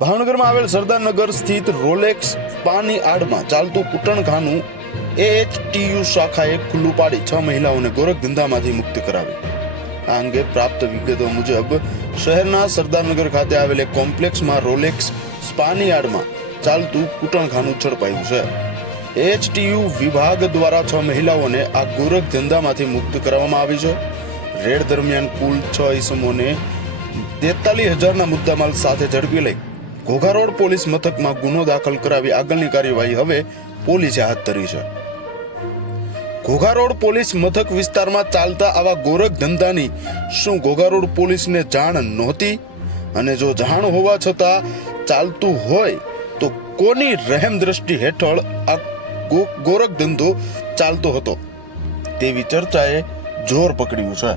ભાવનગરમાં આવેલ સરદારનગર સ્થિત રોલેક્સ સ્પાની આડમાં ચાલતું કૂટણખાનું એએચટીયુ શાખાએ ખુલ્લું પાડી છ મહિલાઓને ગોરખ ધંધામાંથી મુક્ત કરાવી આ અંગે પ્રાપ્ત વિગતો મુજબ, શહેરના સરદારનગર ખાતે આવેલ એક કોમ્પ્લેક્સમાં રોલેક્સ સ્પાની આડમાં ચાલતું કૂટણખાનું ઝડપાયું છે. એચટીયુ વિભાગ દ્વારા છ મહિલાઓને આ ગોરખ ધંધામાંથી મુક્ત કરવામાં આવી છે. રેડ દરમિયાન કુલ છ ઇસમોને તેતાલીસ હજારના મુદ્દામાલ સાથે ઝડપી લઈ ઘોઘા રોડ પોલીસ મથકમાં ગુનો દાખલ કરાવી આગળની કાર્યવાહી હવે પોલીસે હાથ ધરી છે. ઘોઘારોડ પોલીસ મથક વિસ્તારમાં ચાલતા આવા ગોરખ ધંધાની શું ઘોઘારોડ પોલીસને જાણ નહોતી? અને જો જાણ હોવા છતાં ચાલતું હોય તો કોની રહેમ દ્રષ્ટિ હેઠળ આ ગોરખ ધંધો ચાલતો હતો? તેવી ચર્ચાએ જોર પકડ્યું છે.